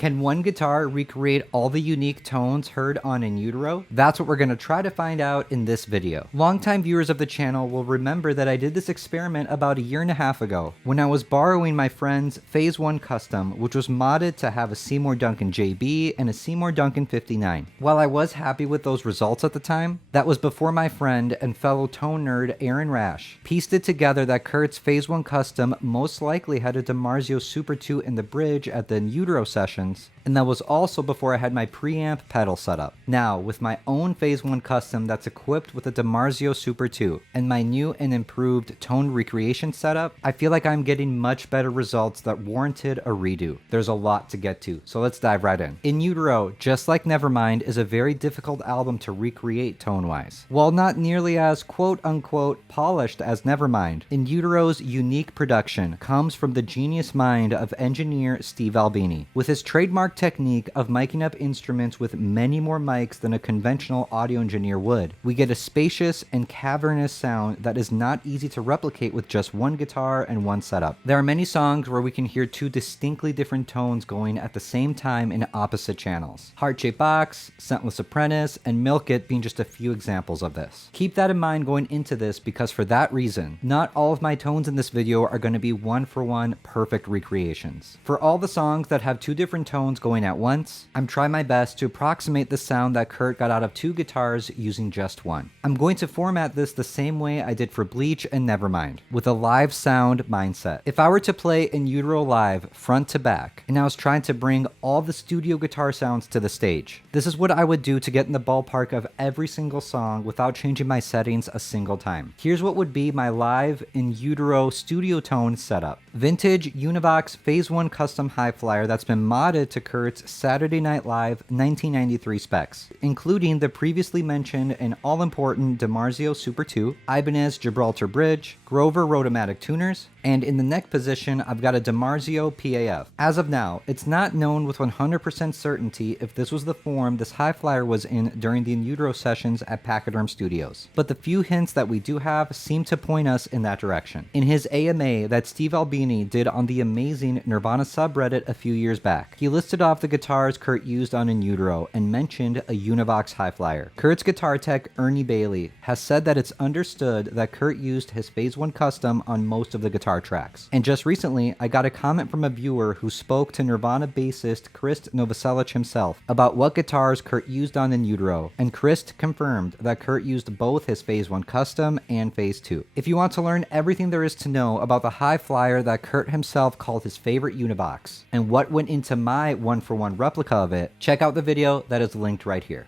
Can one guitar recreate all the unique tones heard on In Utero? That's what we're going to try to find out in this video. Longtime viewers of the channel will remember that I did this experiment about a year and a half ago when I was borrowing my friend's Phase I Custom, which was modded to have a Seymour Duncan JB and a Seymour Duncan 59. While I was happy with those results at the time, that was before my friend and fellow tone nerd Aaron Rash pieced it together that Kurt's Phase I Custom most likely had a DiMarzio Super 2 in the bridge at the In Utero sessions, and that was also before I had my preamp pedal set up. Now, with my own Phase I Custom that's equipped with a DiMarzio Super 2 and my new and improved tone recreation setup, I feel like I'm getting much better results that warranted a redo. There's a lot to get to, so let's dive right in. In Utero, just like Nevermind, is a very difficult album to recreate tone-wise. While not nearly as quote-unquote polished as Nevermind, In Utero's unique production comes from the genius mind of engineer Steve Albini. With his trademark technique of miking up instruments with many more mics than a conventional audio engineer would, we get a spacious and cavernous sound that is not easy to replicate with just one guitar and one setup. There are many songs where we can hear two distinctly different tones going at the same time in opposite channels. Heart-Shaped Box, Scentless Apprentice, and Milk It being just a few examples of this. Keep that in mind going into this because for that reason, not all of my tones in this video are going to be one-for-one perfect recreations. For all the songs that have two different tones going at once, I'm trying my best to approximate the sound that Kurt got out of two guitars using just one. I'm going to format this the same way I did for Bleach and Nevermind, with a live sound mindset. If I were to play In Utero live front to back, and I was trying to bring all the studio guitar sounds to the stage, this is what I would do to get in the ballpark of every single song without changing my settings a single time. Here's what would be my live In Utero studio tone setup. Vintage Univox Phase I Custom High Flyer that's been modded to Kurt's Saturday Night Live 1993 specs, including the previously mentioned and all-important DiMarzio Super 2, Ibanez Gibraltar bridge, Grover Rotomatic tuners, and in the neck position, I've got a DiMarzio PAF. As of now, it's not known with 100% certainty if this was the form this high flyer was in during the In Utero sessions at Pachyderm Studios, but the few hints that we do have seem to point us in that direction. In his AMA that Steve Albini did on the amazing Nirvana subreddit a few years back, he listed off the guitars Kurt used on In Utero and mentioned a Univox high flyer. Kurt's guitar tech Ernie Bailey has said that it's understood that Kurt used his Phase I Custom on most of the guitar tracks. And just recently, I got a comment from a viewer who spoke to Nirvana bassist Chris Novoselic himself about what guitars Kurt used on In Utero, and Chris confirmed that Kurt used both his Phase I Custom and Phase II. If you want to learn everything there is to know about the high flyer that Kurt himself called his favorite Univox, and what went into my one-for-one replica of it, check out the video that is linked right here.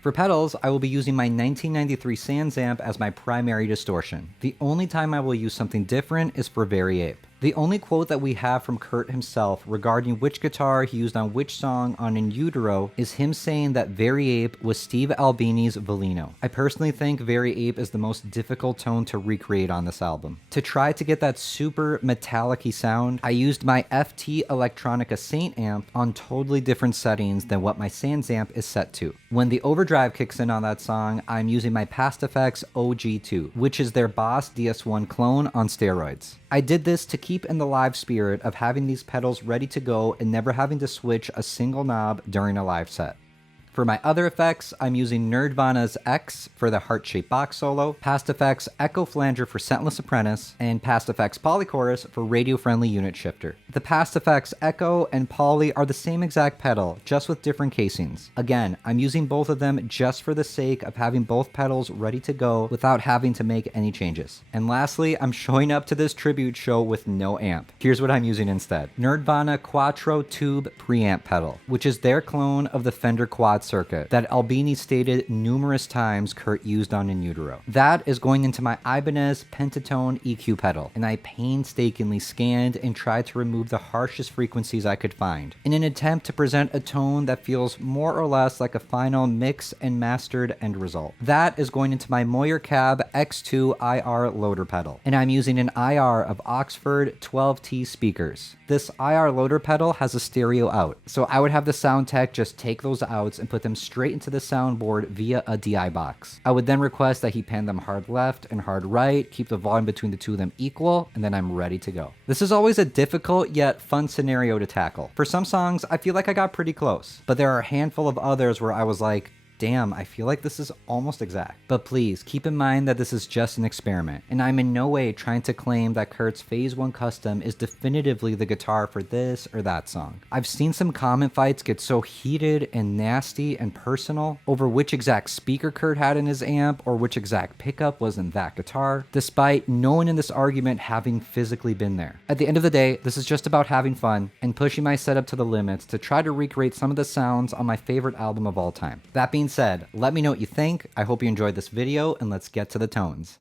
For pedals, I will be using my 1993 Sansamp as my primary distortion. The only time I will use something different is for Variape. The only quote that we have from Kurt himself regarding which guitar he used on which song on In Utero is him saying that Variape was Steve Albini's Volino. I personally think Variape is the most difficult tone to recreate on this album. To try to get that super metallic-y sound, I used my FTellectronica SaintAmp on totally different settings than what my Sansamp is set to. When the overdrive kicks in on that song, I'm using my PastFX OG-2, which is their Boss DS1 clone on steroids. I did this to keep in the live spirit of having these pedals ready to go and never having to switch a single knob during a live set. For my other effects, I'm using Nerdvana's X for the Heart-Shaped Box solo, PastFX EchoFlanger for Scentless Apprentice, and PastFX Polychorus for radio-friendly unit shifter. The PastFX Echo and Poly are the same exact pedal, just with different casings. Again, I'm using both of them just for the sake of having both pedals ready to go without having to make any changes. And lastly, I'm showing up to this tribute show with no amp. Here's what I'm using instead. Nerdvana Quatro Tube preamp pedal, which is their clone of the Fender Quad circuit that Albini stated numerous times Kurt used on In Utero. That is going into my Ibanez Pentatone EQ pedal, and I painstakingly scanned and tried to remove the harshest frequencies I could find in an attempt to present a tone that feels more or less like a final mix and mastered end result. That is going into my Mooer Cab X2 IR loader pedal, and I'm using an IR of Oxford 12T speakers. This IR loader pedal has a stereo out, so I would have the sound tech just take those outs and put them straight into the soundboard via a DI box. I would then request that he pan them hard left and hard right, keep the volume between the two of them equal, and then I'm ready to go. This is always a difficult yet fun scenario to tackle. For some songs, I feel like I got pretty close, but there are a handful of others where I was like, damn, I feel like this is almost exact. But please, keep in mind that this is just an experiment, and I'm in no way trying to claim that Kurt's Phase I Custom is definitively the guitar for this or that song. I've seen some comment fights get so heated and nasty and personal over which exact speaker Kurt had in his amp or which exact pickup was in that guitar, despite no one in this argument having physically been there. At the end of the day, this is just about having fun and pushing my setup to the limits to try to recreate some of the sounds on my favorite album of all time. That being said, let me know what you think. I hope you enjoyed this video, and let's get to the tones.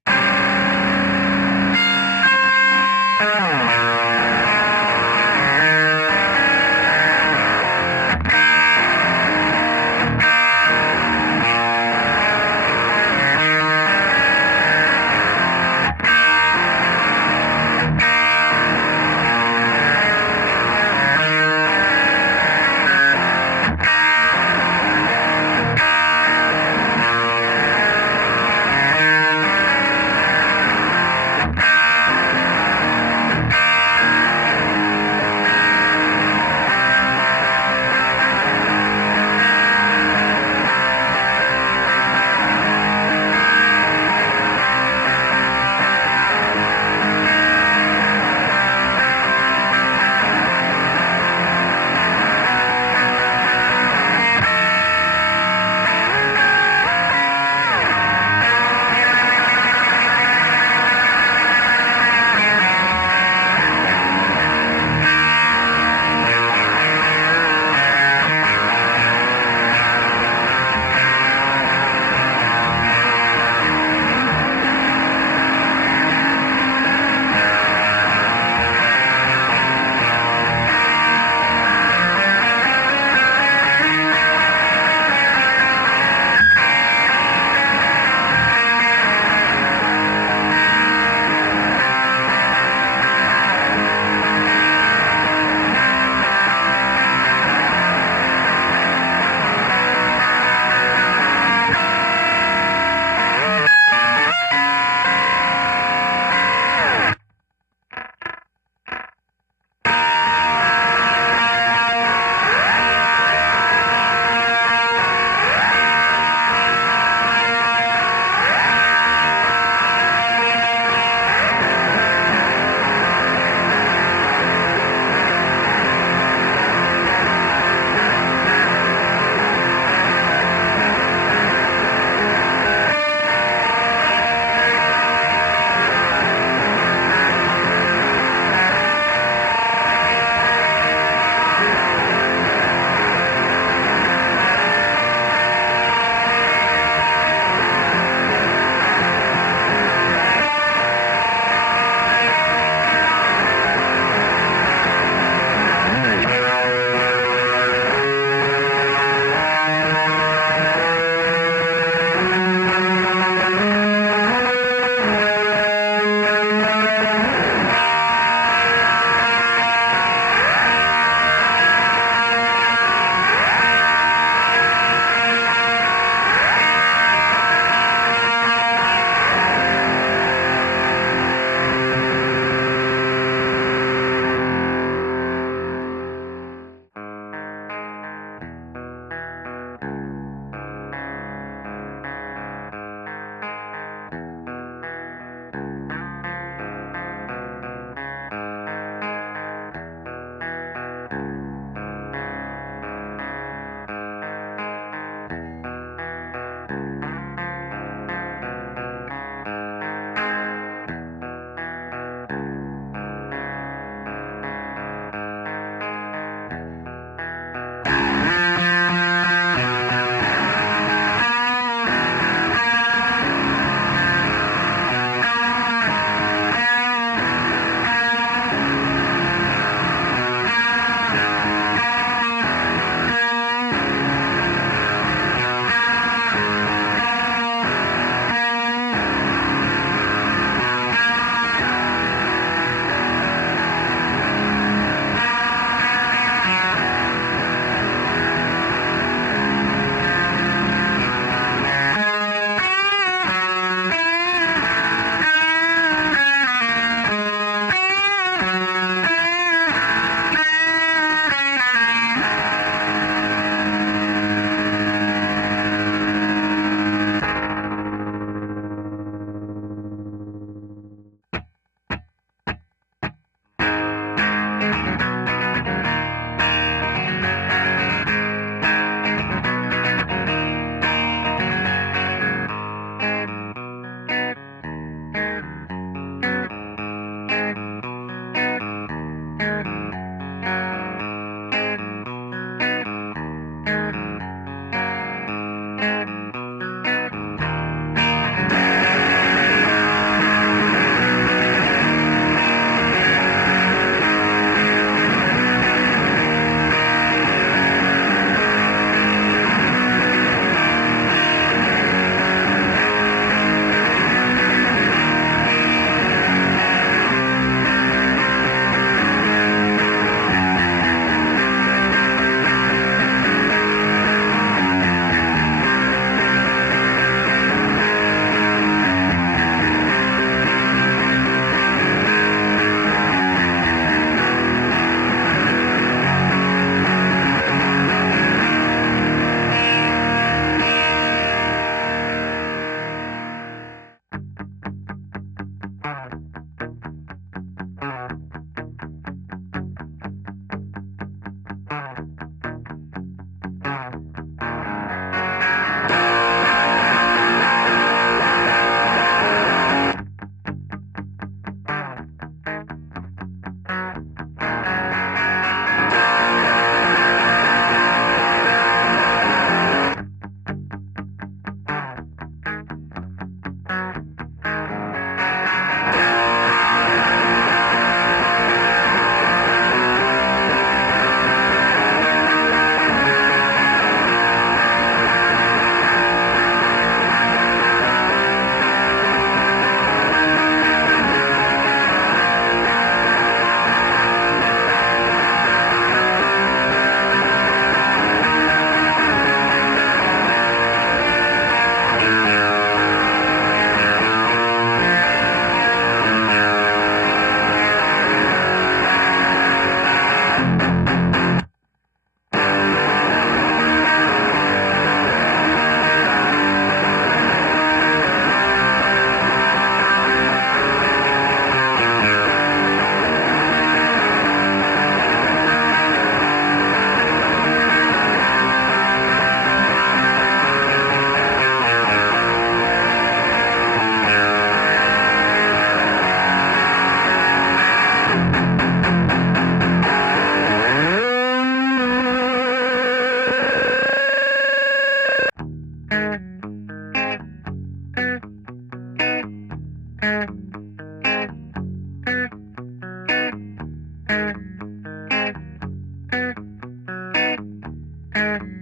you.